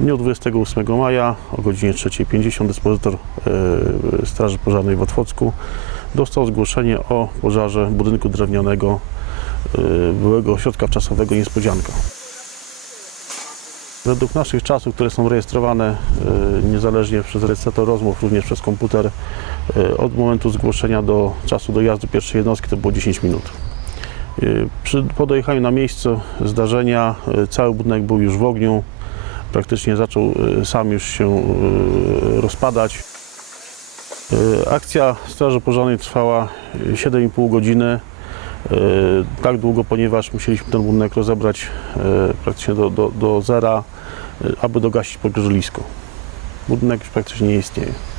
dniu 28 maja o godzinie 3.50 dyspozytor e, Straży Pożarnej w Otwocku dostał zgłoszenie o pożarze budynku drewnianego e, byłego ośrodka wczasowego Niespodzianka. Według naszych czasów, które są rejestrowane e, niezależnie przez rejestrator rozmów, również przez komputer, od momentu zgłoszenia do czasu dojazdu pierwszej jednostki to było 10 minut. Przy, po dojechaniu na miejsce zdarzenia cały budynek był już w ogniu, praktycznie zaczął e, sam już się e, rozpadać. E, Akcja Straży Pożarnej trwała e, 7,5 godziny. Tak długo, ponieważ musieliśmy ten budynek rozebrać praktycznie do, do, do zera, aby dogasić pożarlisko. Budynek już praktycznie nie istnieje.